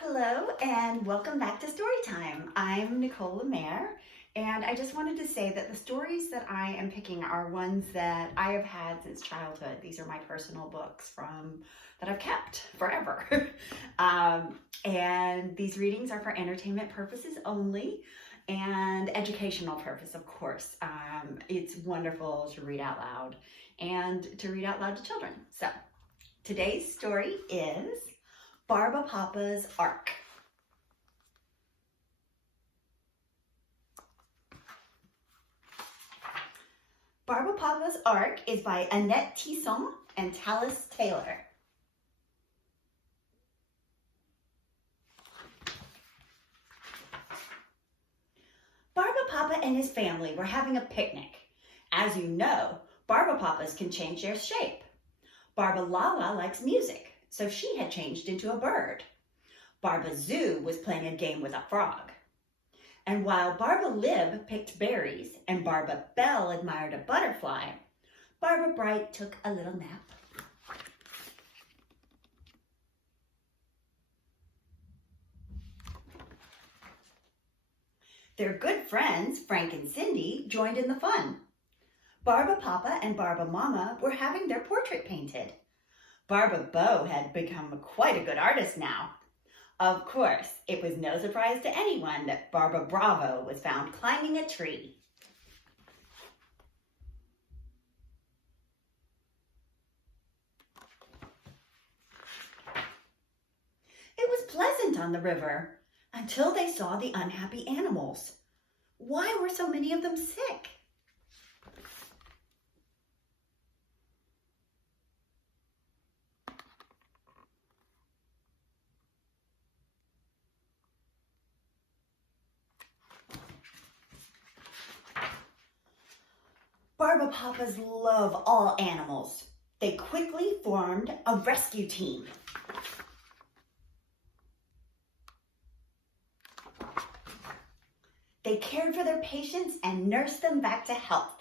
Hello and welcome back to Storytime. I'm Nicole LeMaire, and I just wanted to say that the stories that I am picking are ones that I have had since childhood. These are my personal books that I've kept forever. And these readings are for entertainment purposes only and educational purpose, of course. It's wonderful to read out loud and to read out loud to children. So today's story is Barbapapa's Ark. Barbapapa's Ark is by Annette Tisson and Tallis Taylor. Barbapapa and his family were having a picnic. As you know, Barbapapas can change their shape. Barbalala likes music, so she had changed into a bird. Barbazoo was playing a game with a frog. And while Barbalib picked berries and Barbabelle admired a butterfly, Barba Bright took a little nap. Their good friends, Frank and Cindy, joined in the fun. Barbapapa and Barbamama were having their portrait painted. Barbabeau had become quite a good artist now. Of course, it was no surprise to anyone that Barba Bravo was found climbing a tree. It was pleasant on the river until they saw the unhappy animals. Why were so many of them sick? Barbapapas love all animals. They quickly formed a rescue team. They cared for their patients and nursed them back to health.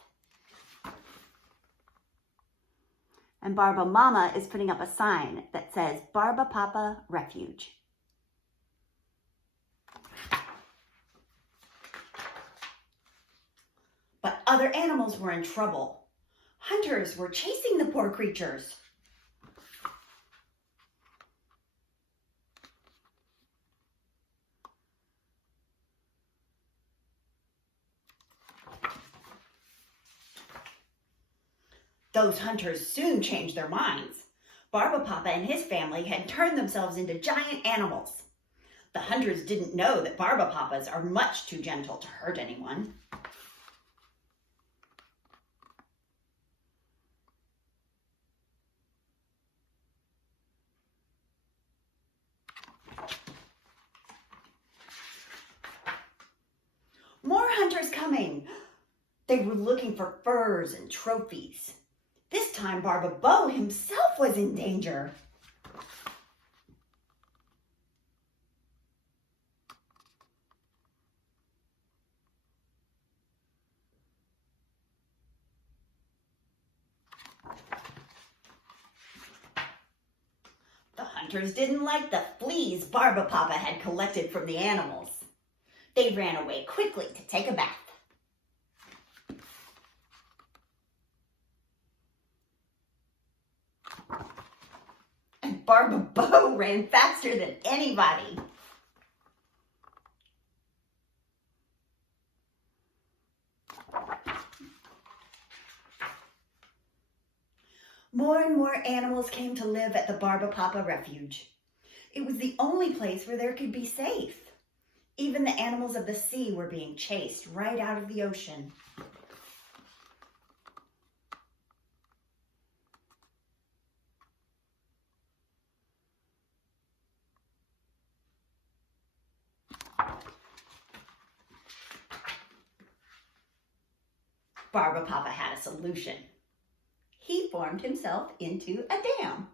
And Barbamama is putting up a sign that says Barbapapa Refuge. But other animals were in trouble. Hunters were chasing the poor creatures. Those hunters soon changed their minds. Barbapapa and his family had turned themselves into giant animals. The hunters didn't know that Barbapapas are much too gentle to hurt anyone. More hunters coming! They were looking for furs and trophies. This time Barbabeau himself was in danger. The hunters didn't like the fleas Barbapapa had collected from the animals. They ran away quickly to take a bath. And Barbabeau ran faster than anybody. More and more animals came to live at the Barbapapa Refuge. It was the only place where they could be safe. Even the animals of the sea were being chased right out of the ocean. Barbapapa had a solution. He formed himself into a dam.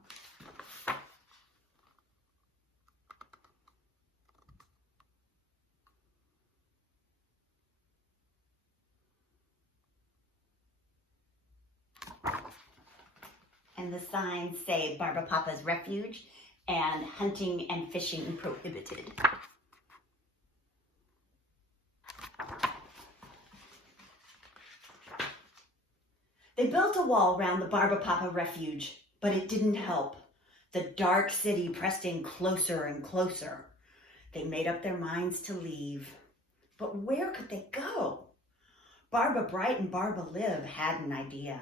And the signs say Barbapapa's Refuge and hunting and fishing prohibited. They built a wall around the Barbapapa refuge, but it didn't help. The dark city pressed in closer and closer. They made up their minds to leave. But where could they go? Barba Bright and Barba Liv had an idea.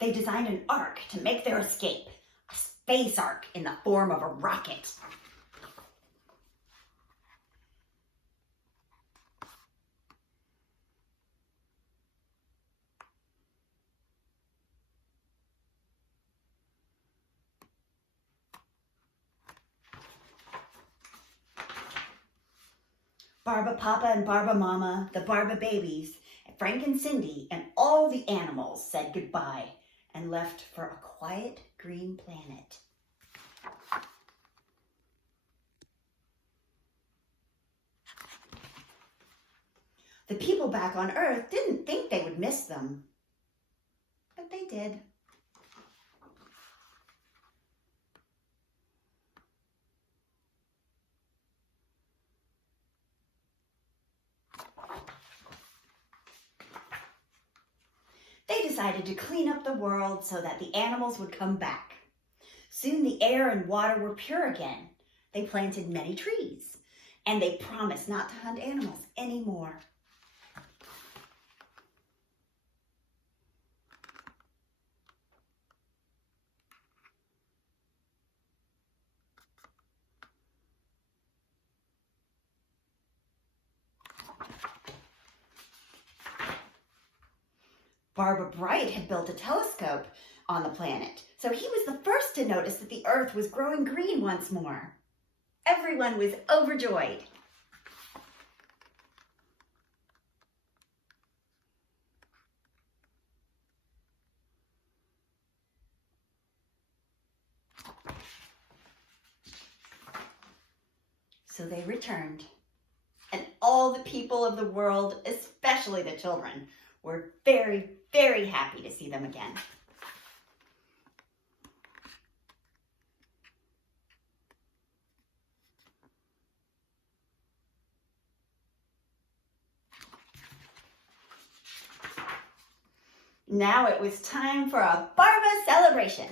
They designed an ark to make their escape, a space ark in the form of a rocket. Barbapapa and Barbamama, the Barba babies, Frank and Cindy, and all the animals said goodbye and left for a quiet green planet. The people back on Earth didn't think they would miss them, but they did. They decided to clean up the world so that the animals would come back. Soon the air and water were pure again. They planted many trees, and they promised not to hunt animals anymore. Barba Bright had built a telescope on the planet, so he was the first to notice that the Earth was growing green once more. Everyone was overjoyed. So they returned, and all the people of the world, especially the children, were very, very happy to see them again. Now it was time for a Barba celebration.